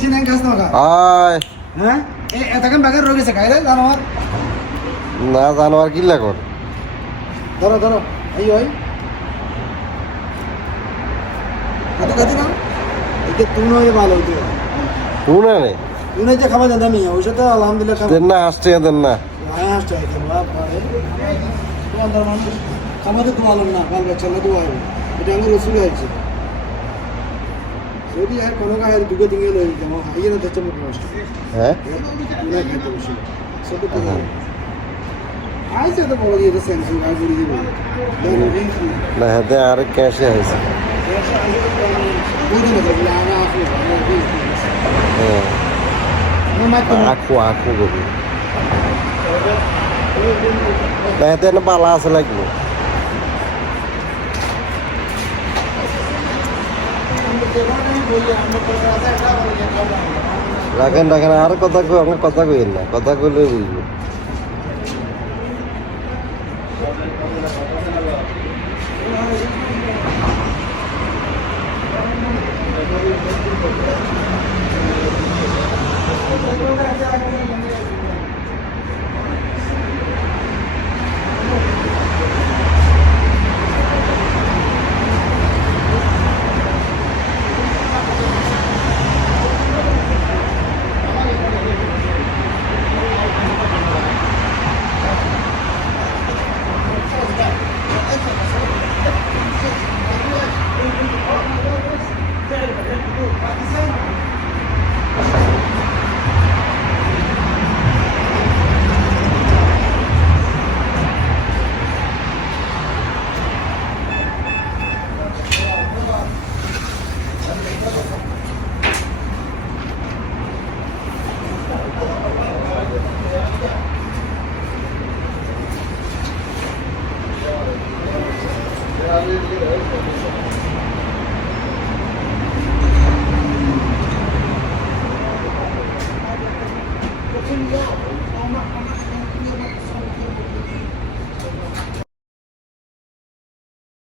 বেশি নাই গাছ না আয় হ্যাঁ এতক্ষণ বাগের রয়ে গেছে খাইলে জানোয়ার না জানোয়ার কিল্লা কর ধরো ধরো এই ওই কত কত না একে তুনো হয়ে ভালো হইতো শুনে নে তুনো যে খাবার দাম আমি ওই সাথে আলহামদুলিল্লাহ খাবার দেন না আসছে দেন না হাসটা আছে বাপ রে তো আন্দার মান খাবারে তো ভালো না ভালো চলে তো ভালো এটা আমার রসুল আছে যদি আর কোনো কাজ দুটো দিন গেল যেমন হাইয়ে না দেখতে মতো নষ্ট হ্যাঁ না খাইতে বসে সব তো আইছে তো বড় দিয়ে স্যামসাং আর বড় দিয়ে না হাতে আর ক্যাশে হয়েছে আঁকু আঁকু কবি না হাতে না পালা আছে লাগলো রাখেন রাখেন আর কথা কই আমার কথা কইেন না কথা কইলে বুঝবো